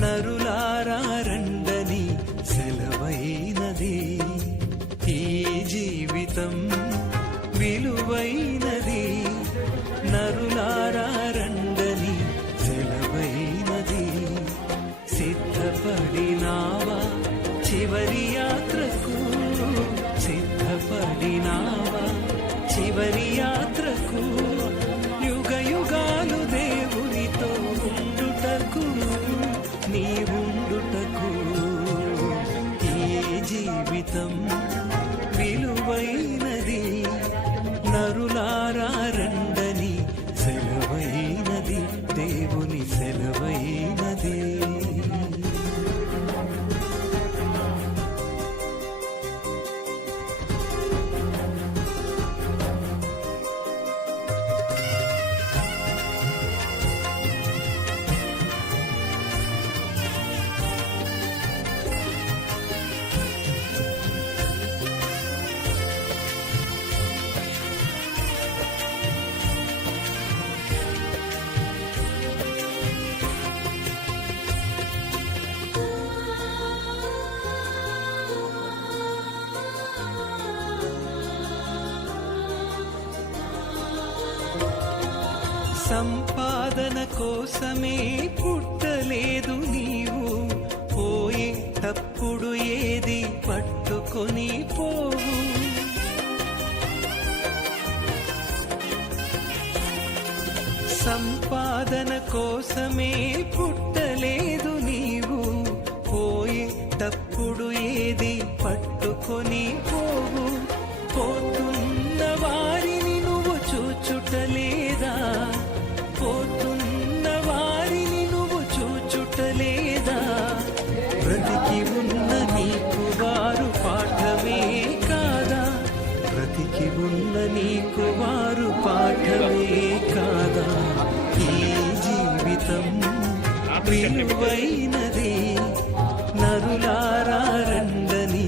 నరులారా రండని సెలవైనది. ఈ జీవితం విలువైనది. నరులారా రండని సెలవైనది. సిద్ధపడినావా చివరి యాత్రకు? సిద్ధపడినావా చివరి యాత్రకు? యుగ యుగాలు దేవునితో ఉండుటకు, నీవుండుటకు. ఈ జీవితం విలువైనది. నరులారా రండని సెలవైనది. దేవుని సెలవైనది. సంపాదన కోసమే పుట్టలేదు నీవు. పోయేటప్పుడు ఏది పట్టుకొని పోవు. సంపాదన కోసమే పుట్టలేదు నీవు. పోయేటప్పుడు ఏది పట్టుకొని పోవు. పోతున్న వారిని నువ్వు చూచుటలేదా? పోతున్న వారిని నువ్వు చూచుటలేదా? బ్రతికి ఉన్న నీకు వారు పాఠమే కాదా? బ్రతికి ఉన్న నీకు వారు పాఠమే కాదా? ఈ జీవితం విలువైనది. నరులారా రండని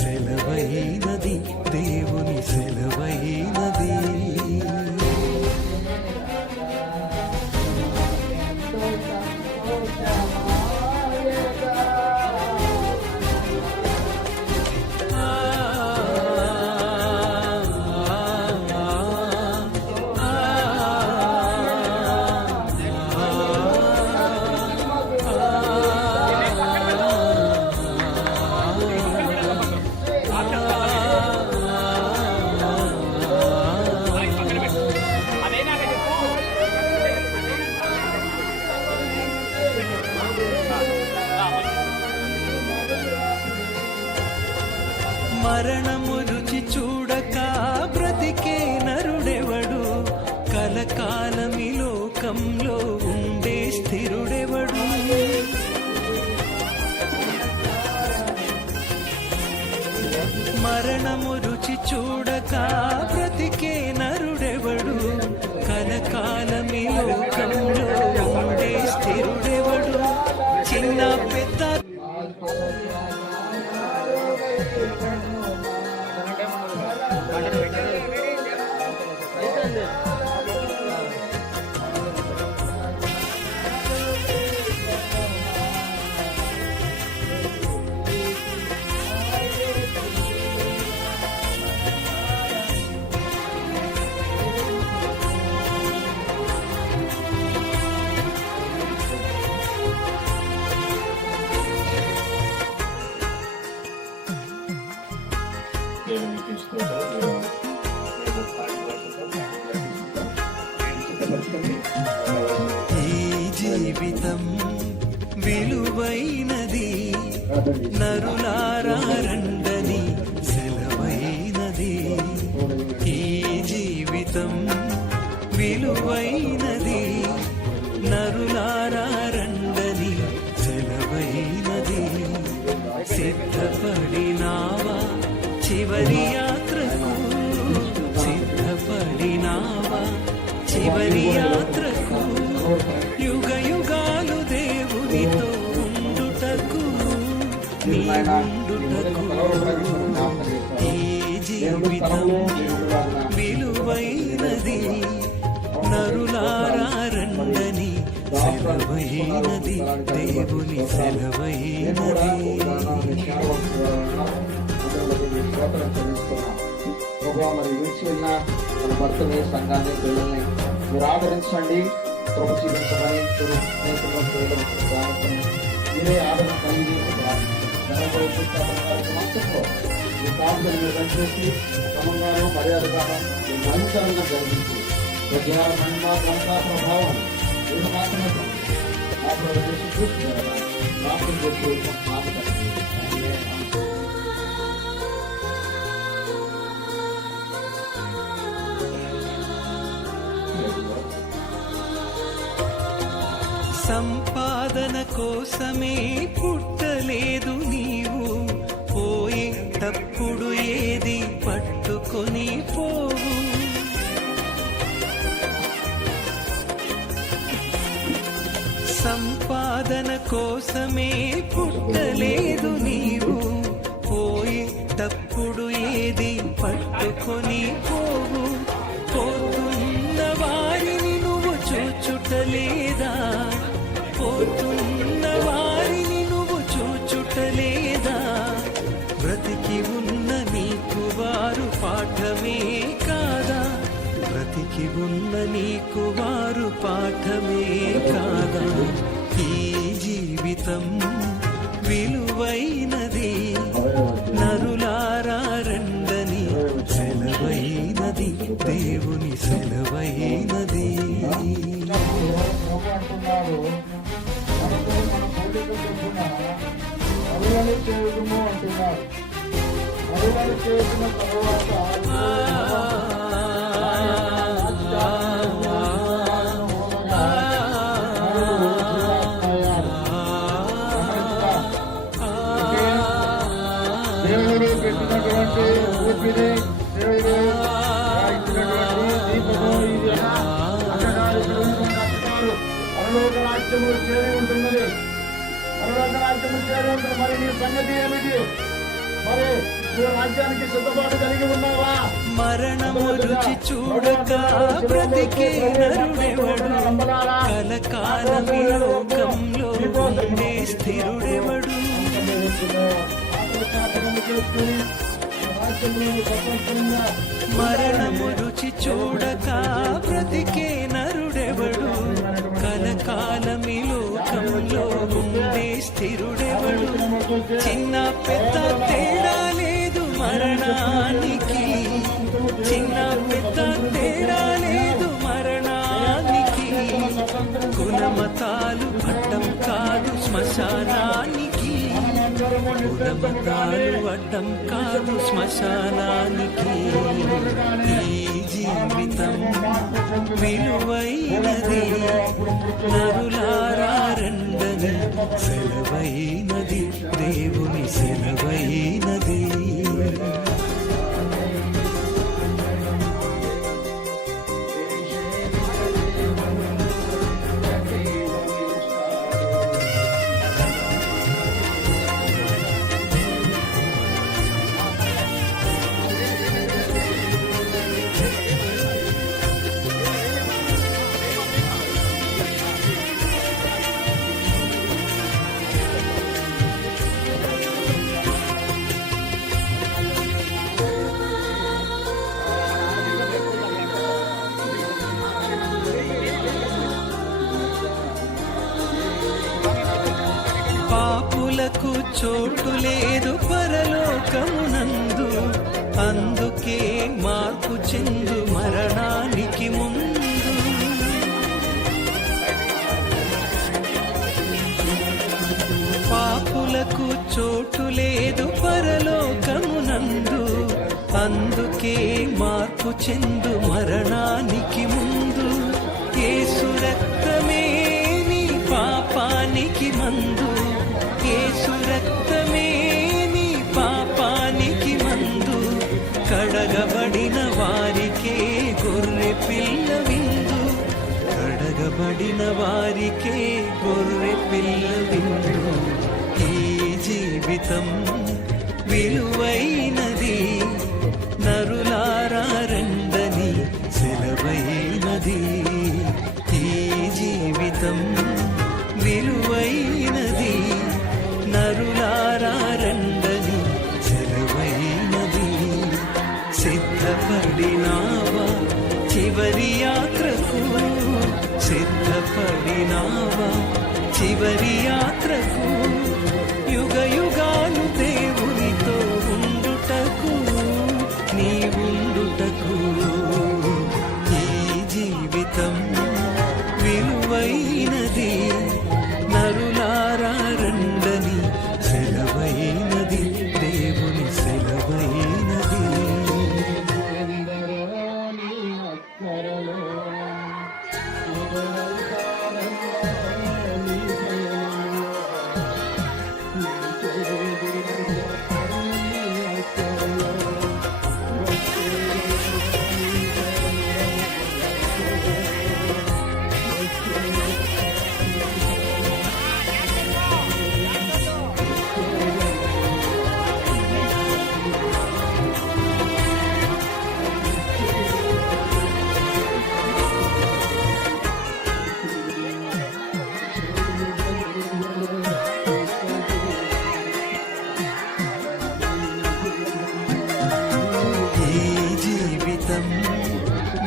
సెలవైనది. దేవుని సెలవైనది. మరణము రుచి చూడక బ్రతికే నరుడెవడు? కలకాలమి లోకంలో ఉండే స్థిరుడెవడు? మరణము రుచి చూడక బ్రతికే నరుడెవడు? కలకాలమి లోకంలో ఉండే స్థిరుడెవడు? చిన్న పెద్ద ఈ జీవితం విలువైనది. నరులారా రండని సెలవైనది. ఈ జీవితం విలువైనది. నరులారా రండని సెలవైనది. సిద్ధపడినావా చివరి యాత్రకు? సిద్ధపడినావా చివరి యాత్రకు? యుగ యుగాలు దేవునితో ఉండుటకు, నీవుండుటకు. ఈ జీవితం విలువైనది. నరులారా రండని సెలవైనది దేవుని సెలవైనది. మరి విడిచి వెళ్ళిన మన భర్తని, సంఘాన్ని, పిల్లల్ని మీరు ఆదరించండి, ప్రభు చూపించమని మీరే ఆదరణ కలిగి ఈ కాపులను మీరు పనిచేసి క్రమంగానూ మర్యాదగానూ మంచిగా జరిగించి ప్రజా మహిమ ఘనతా ప్రభావం ఇది మాత్రమే చూస్తున్నారు ప్రార్థన చేస్తూ సంపాదన కోసమే పుట్టలేదు నీవు, పోయేటప్పుడు ఏది పట్టుకొని పోవు. సంపాదన కోసమే పుట్టలేదు నీవు, పోయేటప్పుడు ఏది పట్టుకొని పోవు. పోతున్న వారిని నువ్వు చూచుటలేదా, పోతున్న వారిని నువ్వు చూచుటలేదా. బ్రతికి ఉన్న నీకు వారు పాఠమే కాదా, బ్రతికి ఉన్న నీకు వారు పాఠమే కాదా. ఈ జీవితం విలువైనది, నరులారా రండని సెలవైనది దేవుని సెలవైనది. మరువలు చేయడము అంటున్నారు. మరువలు చేసిన తర్వాత దేవుడు పెట్టినటువంటి ఊపిరి, దేవుడు ఇచ్చినటువంటి దీపము ఇది అంటున్నారు. పరలోక రాజ్యము చేరి ఉంటున్నది, పరలోక రాజ్యము చేరి ఉంటుంది. మరి నీ సంగతి ఏమిటి? మరి నువ్వు రాజ్యానికి సిద్ధపాటు కలిగి ఉన్నావా? మరణము రుచి చూడక బ్రతికే నరుడెవడు, కలకాలమి లోకంలో ఉండే స్థిరుడెవడు. మరణము రుచి చూడక బ్రతికే నరుడెవడు, కలకాలమి లోకంలో ఉండే స్థిరుడెవడు. చిన్న పెద్ద తేడా లేదు మరణానికి, చిన్న పెద్ద తేడా లేదు మరణానికి. కులమతాలు అడ్డం కాదు శ్మశానానికి, కులమతాలు అడ్డం కాదు శ్మశానానికి. ఈ జీవితం విలువైనది, నరులారా రండని సెలవైనది దేవుని సెలవైనది. పాపులకు చోటు లేదు పరలోకమునందు, అందుకే మార్పు చెందు మరణానికి ముందు. పాపులకు చోటు లేదు పరలోకమునందు, అందుకే మార్పు చెందు మరణానికి ముందు. యేసు రక్తమే నీ పాపానికి మందు, యేసు రక్తమే నీ పాపానికి మందు. కడగబడిన వారికే గొర్రె పిల్ల విందు, కడగబడిన వారికే గొర్రె పిల్ల విందు. ఈ జీవితం విలువైనది, నరులారా రండని సెలవైనది. ఈ జీవితం యాత్రకు యుగ యుగాలు దేవునితో ఉండుటకు నీవుండుటకు ఈ జీవితం విలువైనది నరులారా రండని సెలవైనది దేవుని సెలవైనది.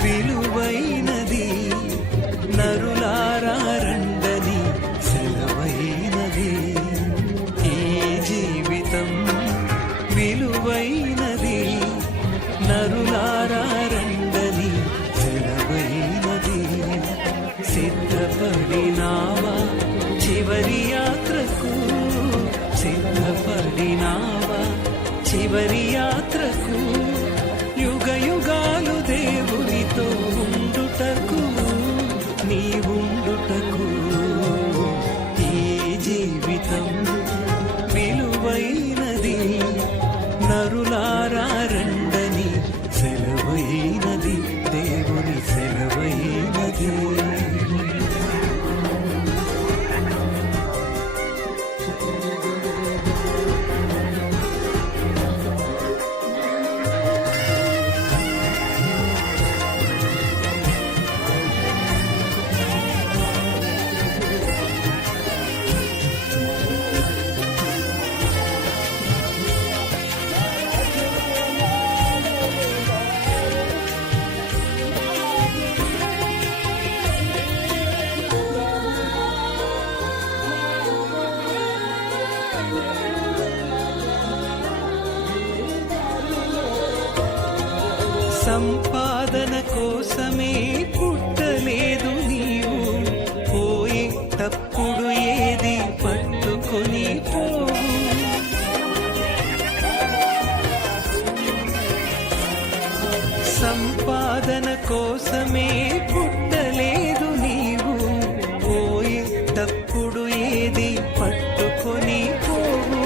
విలువైనది నరులారా రండని సెలవైనది. ఈ జీవితం విలువైనది నరులారా రండని సెలవైనది. సిద్ధపడినావా చివరి యాత్రకు, సిద్ధపడినావా చివరి యాత్రకు యుగ యుగాలు దేవునితో ఉండుటకు నీవుండుటకు ఈ జీవితం విలువైనది నరులారా రండని సెలవైనది దేవుని సెలవైనది. సంపాదన కోసమే పుట్టలేదు నీవు, పోయేటప్పుడు ఏది పట్టుకొని పోవు. సంపాదన కోసమే పుట్టలేదు నీవు, పోయేటప్పుడు ఏది పట్టుకొని పోవు.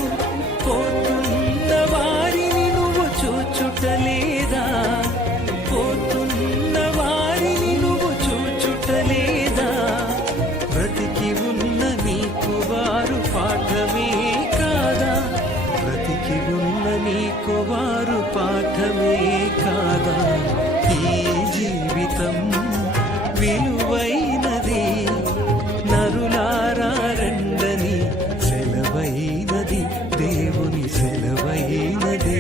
పోతున్న వారిని నువ్వు చూచుటలేదా, పోతున్న వారిని నువ్వు చూచుటలేదా. బ్రతికి ఉన్న నీకు వారు పాఠమే కాదా, బ్రతికి ఉన్న నీకు వారు పాఠమే కాదా. ఈ జీవితం విలువైనది నరులారా రండని సెలవైనది దేవుని సెలవైనది.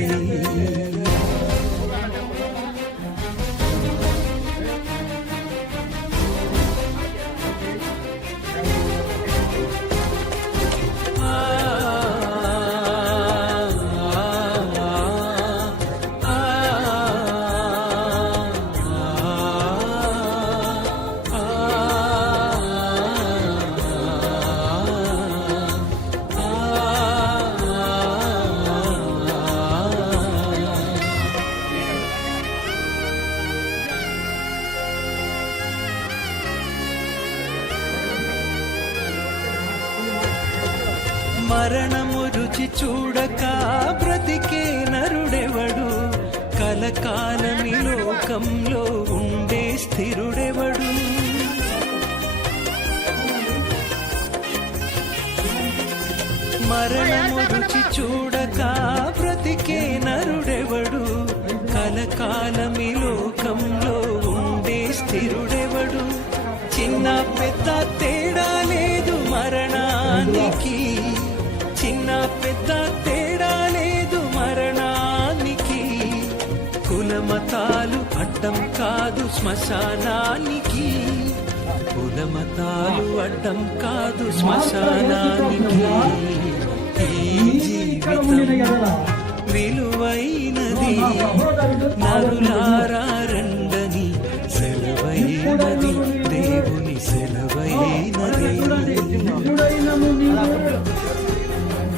మరణము రుచి చూడక బ్రతికే నరుడెవడు, కలకాలమి లోకంలో ఉండే స్థిరుడెవడు. మరణము రుచి చూడక బ్రతికే నరుడెవడు, కలకాలమి లోకంలో ఉండే స్థిరుడెవడు. చిన్న పెద్ద తేడా లేదు మరణానికి, చిన్న పెద్ద తేడా లేదు మరణానికి. కులమతాలు అడ్డం కాదు శ్మశానానికి, కులమతాలు అడ్డం కాదు శ్మశానానికి. నరులారా రండని సెలవైనది దేవుని సెలవైనది.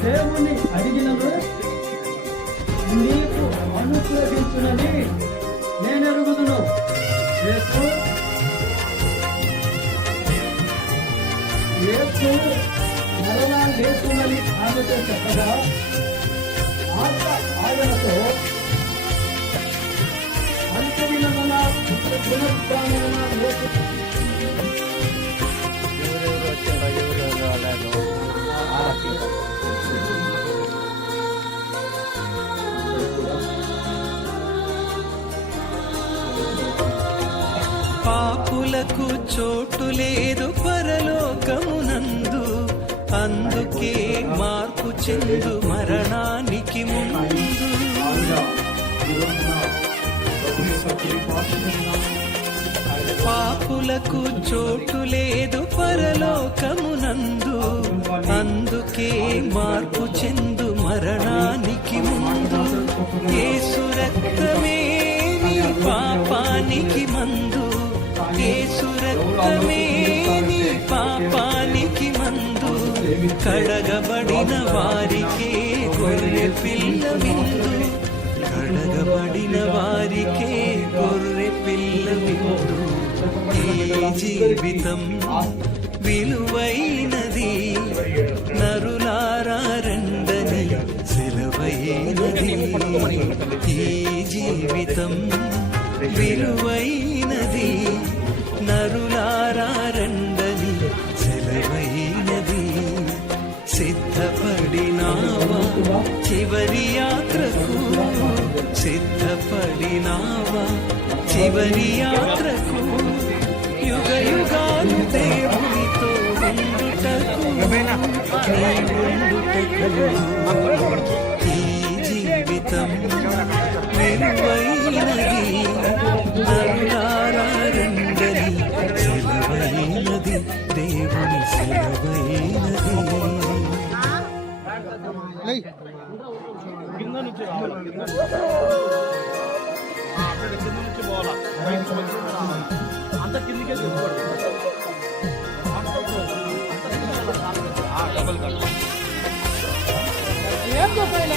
దేవుని అడిగినను నీకు అనుగ్రహించునని నేను ఎరుగుదును. యేసు మరలా లేచునని ఆమెతో చెప్పగా ఆయనతో అంత్యదినమున పునరుత్థానమున లేచు పాపులకు చోటు లేదు పరలోకమునందు, అందుకే మార్పు చెందు మరణానికి ముందు. పాపులకు చోటు లేదు పరలోకమునందు, అందుకే మార్పు చెందు మరణానికి ముందు. యేసు రక్తమే నీ పాపానికి మందు, యేసు రక్తమే నీ పాపానికి మందు. కడగబడిన వారికే గొర్రె పిల్ల విందు, కడగబడిన వారికే గొర్రె పిల్ల విందు. ఈ జీవితం విలువైనది, నరులారా రండని సెలవైనది. ఈ జీవితం విలువైనది, నరులారా రండని సెలవైనది. సిద్ధపడినావా చివరి యాత్రకు, సిద్ధపడినావా చివరి యాత్రకు. యుగ యుగాలు దేవునితో ఉండుటకు, ఈ జీవితం విలువైనది, నరులారా రండని సెలవైనది, దేవుని సెలవైనది. కింద నుంచి రావాలి, కింద నుంచి పోవాలా, అంత కిందికి డబల్ కట్ ఏం చెప్పాలి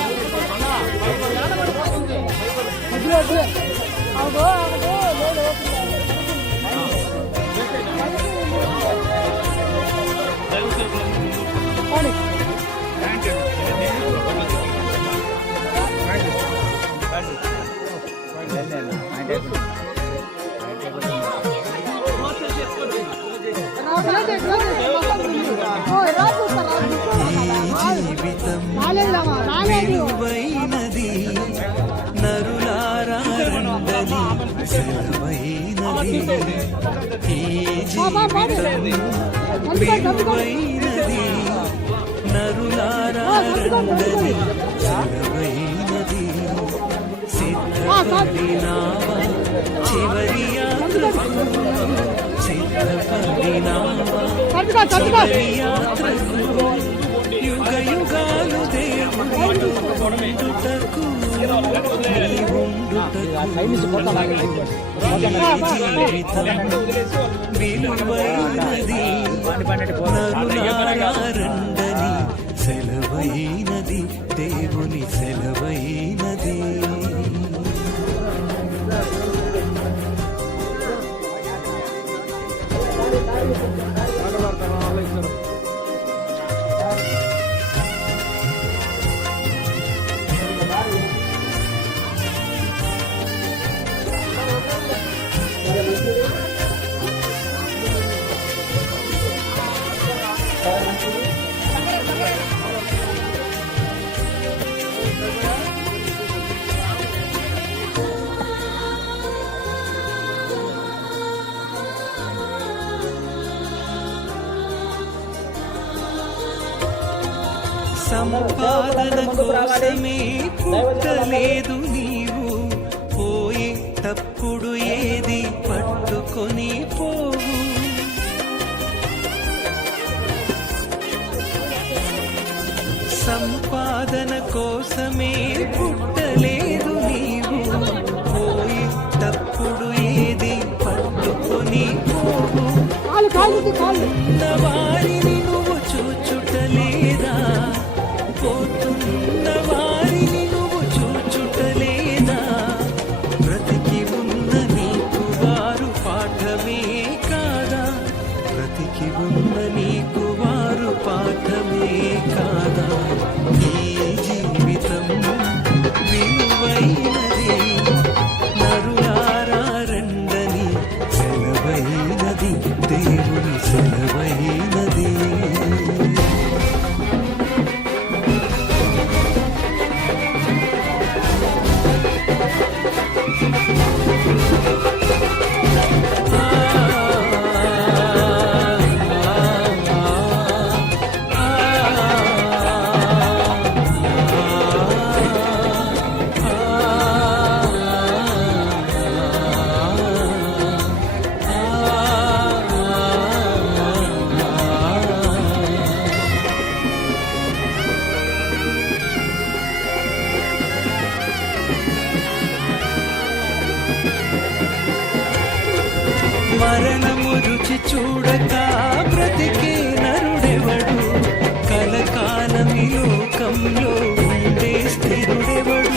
విలువైనది, నరులారా రండని సెలవైనది. ఈ జీవితం విలువైనది, నరులారా రండని సెలవైనది. సిద్ధపడినావా చివరి యాత్రకు, సిద్ధపడినావా చివరి యాత్రకు. యుగ యుగాలు దేవునితో ఉండుటకు, జీవితం విలువైనది, నరులారా రండని సెలవైనది, దేవుని సెలవైనది. సంపాదన కోసమే పుట్టలేదు నీవు, పోయేటప్పుడు ఏది పట్టుకొని పోవు. సంపాదన కోసమే పుట్టలేదు నీవు, పట్టుకొని పోవు ఉన్న వారిని నువ్వు చూచుటలేదా పోతున్న వారిని నువ్వు చూచుటలేదా బ్రతికి ఉన్న నీకు వారు పాఠమే కాదా బ్రతికి ఉన్న నీకు వారు పాఠమే కాదా ఈ జీవితం విలువైనది నరులారా రండని సెలవైనది దేవుని సెలవైనది మరణము రుచి చూడక బ్రతికే నరుడెవడు కలకాలమి లోకంలో ఉండే స్థిరుడెవడు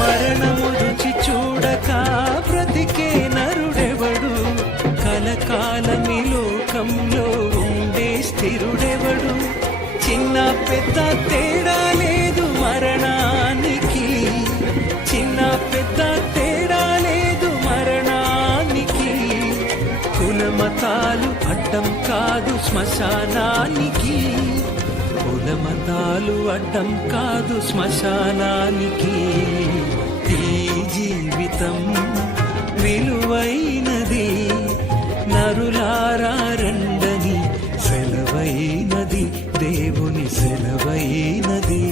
మరణము రుచి చూడక బ్రతికే నరుడెవడు కలకాలమి లోకంలో ఉండే స్థిరుడెవడు చిన్న పెద్ద తేడా లేదు మరణానికి చిన్న పెద్ద తేడా లేదు మరణానికి కులమతాలు అడ్డం కాదు శ్మశానానికి కులమతాలు అడ్డం కాదు శ్మశానానికి ఈ జీవితం విలువైనది నరులారా రండని సెలవైనది దేవుని సెలవైనది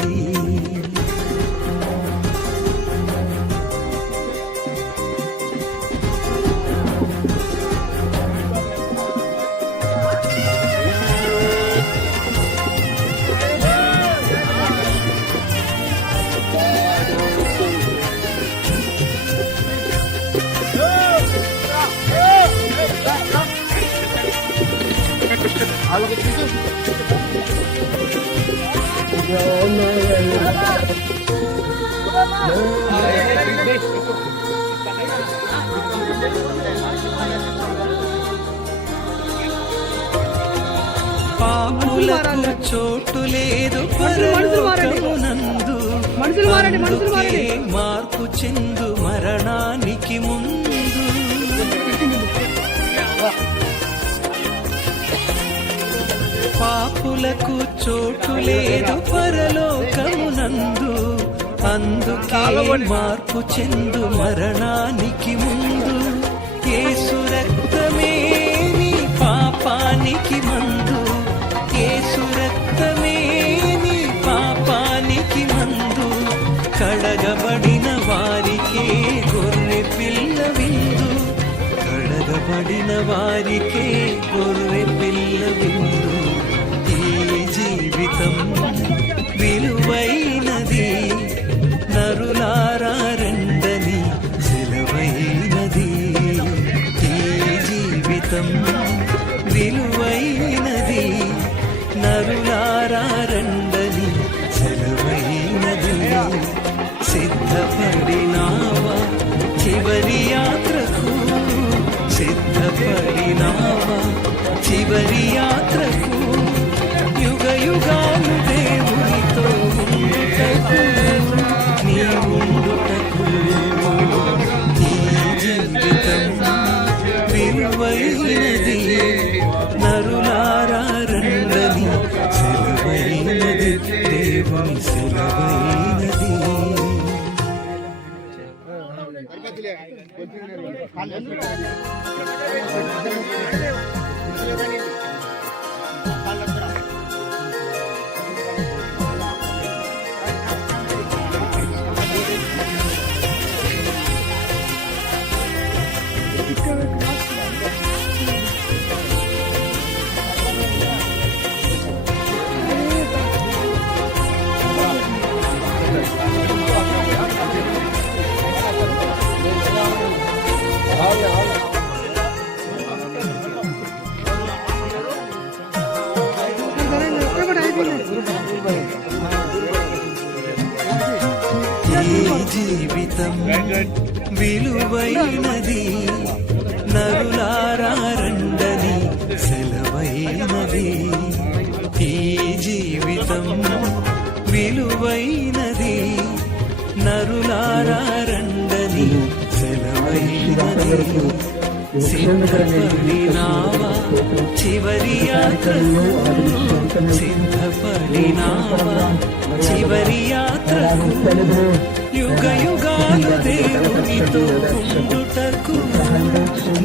పాపులకు చోటు లేదు పరలోకమునందు అందుకే మార్పు చెందు మరణానికి ముందు పాపులకు చోటు లేదు పరలోకమునందు అందుకే మార్పు చెందు మరణానికి ముందు యేసు రక్తమే నీ పాపానికి మందు యేసు రక్తమే నీ పాపానికి మందు కడగబడిన వారికే గొర్రె పిల్ల విందు కడగబడిన వారికే గొర్రె పిల్ల విందు ఈ జీవితం విలువైనది నరులారా రండని సెలవైనది ఈ జీవితం విలువైనది నరులారా రండని సెలవైనది సిద్ధపడినావా చివరి యాత్రకు సిద్ధపడినావా చివరి యాత్రకు యుగ యుగాలు దేవునితో ఉండుటకు నీ ఉండుటకు ఈ జీవితం విలువైనది నరులారా రండని సెలవైనది దేవుని సెలవైనది ఈ జీవితం విలువైనది నరులారా రండని సెలవైనది. ఈ జీవితం విలువైనది నరులారా రండని సెలవైనది. సిద్ధపడినావా చివరి యాత్రకు, సిద్ధపడినావా చివరి యాత్రకు, యుగ యుగాలు దేవునితో ఉండుటకు,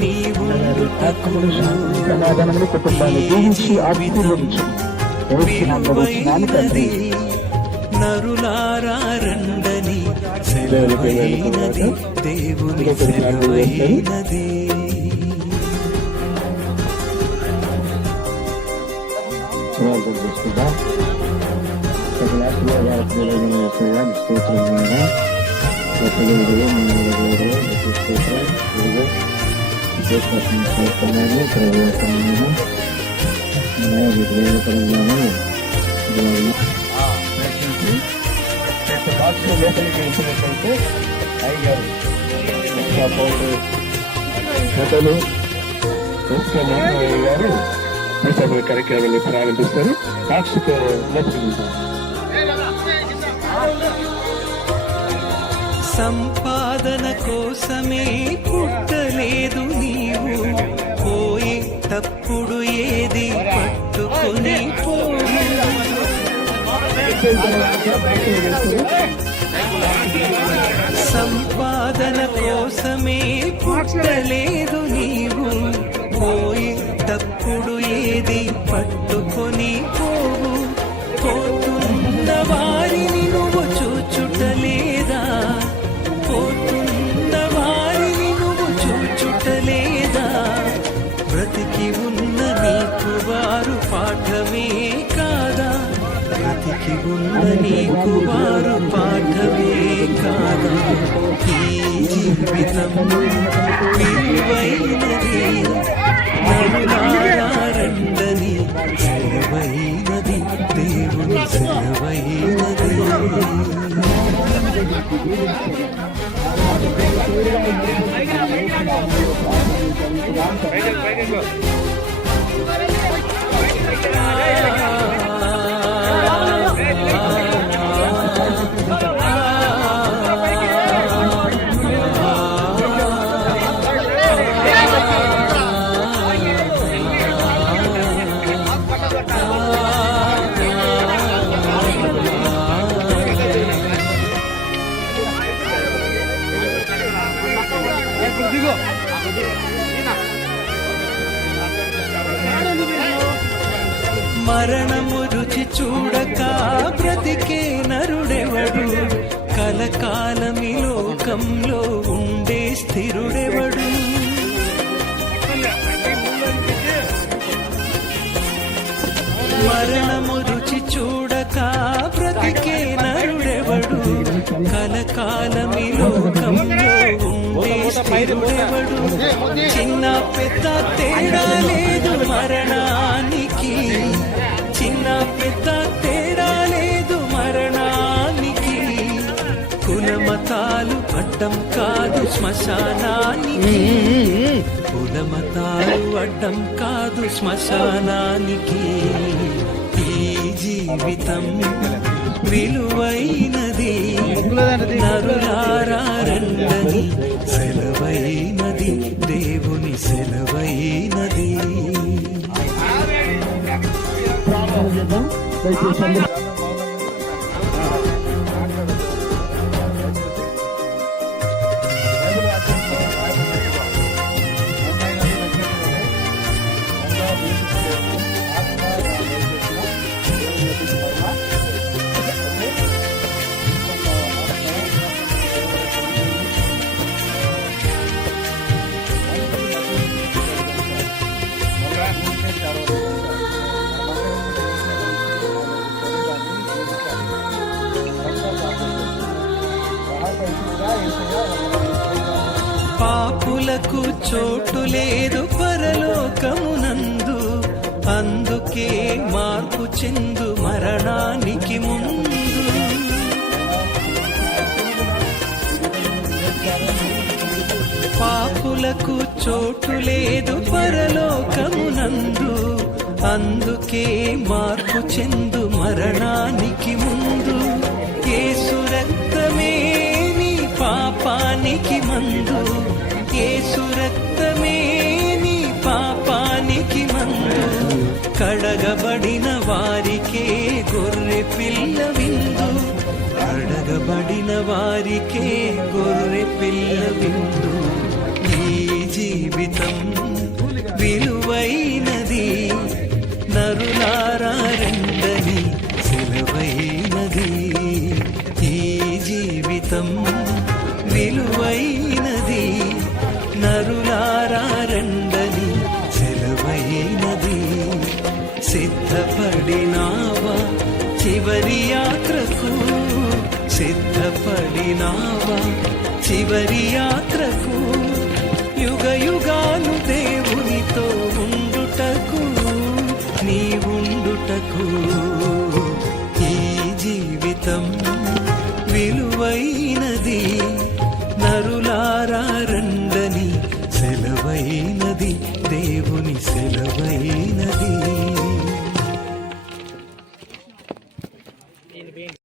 నీవుండుటకు. ఈ జీవితం విలువైనది నరులారా రండని సెలవైనది, దేవుని సెలవైనది. లోపలికి వచ్చినట్లయితే అయ్యారు గారు ప్రసభ కార్యక్రమాన్ని ప్రారంభిస్తారు. సాక్షితో లోపలికి సంపాదన కోసమే పుట్టలేదు నీవు, పోయేటప్పుడు ఏది పట్టుకొని పోవు. సంపాదన కోసమే పుట్టలేదు నీవు, పోయేటప్పుడు ఏది పట్టుకొని పోవు. పోతున్న వారిని నువ్వు చూచుటలేదా, పోతున్న వారిని నువ్వు చూచుటలేదా. బ్రతికి ఉన్న నీకు వారు పాఠమే కాదా, బ్రతికి ఉన్న నీకు వారు పాఠమే కాదా. ఈ జీవితం విలువైనది నరులారా రండని సెలవైనది, దేవుని సెలవైనది. మరణము రుచి చూడక బ్రతికే నరుడెవడు, కలకాలమి లోకంలో ఉండే స్థిరుడెవడు. మరణము రుచి చూడక బ్రతికే నరుడెవడు, కలకాలమి లోకంలో ఉండే స్థిరుడెవడు. చిన్న పెద్ద తేడా లేదు మరణానికి, చిన్న పెద్ద తేడా లేదు మరణానికి. కులమతాలు అడ్డం కాదు శ్మశానానికి, కులమతాలు అడ్డం కాదు శ్మశానానికి. ఈ జీవితం విలువైనది నరులారా రండని సెలవైనది, దేవుని సెలవైనది. పాపులకు చోటు లేదు పరలోకమునందు, అందుకే మార్పు చెందు మరణానికి ఆశలకు చోటు లేదు పరలోకమునందు, అందుకే మార్పు చెందు మరణానికి ముందు. యేసు రక్తమే నీ పాపానికి మందు, యేసు రక్తమే నీ పాపానికి మందు. కడగబడిన వారికే గొర్రె పిల్ల విందు, కడగబడిన వారికే గొర్రె పిల్ల విందు. ఈ జీవితం విలువైనది, నరులారా రెండని సెలవైనది. ఈ జీవితం విలువైనది, నరులారా రెండని సెలవైనది. సిద్ధపడినావా చివరి యాత్రకు, సిద్ధపడినావా చివరి యాత్రకు. యుగ యుగాలు దేవునితో ఉండుటకు, నీ ఉండుటకు. ఈ జీవితం విలువైనది.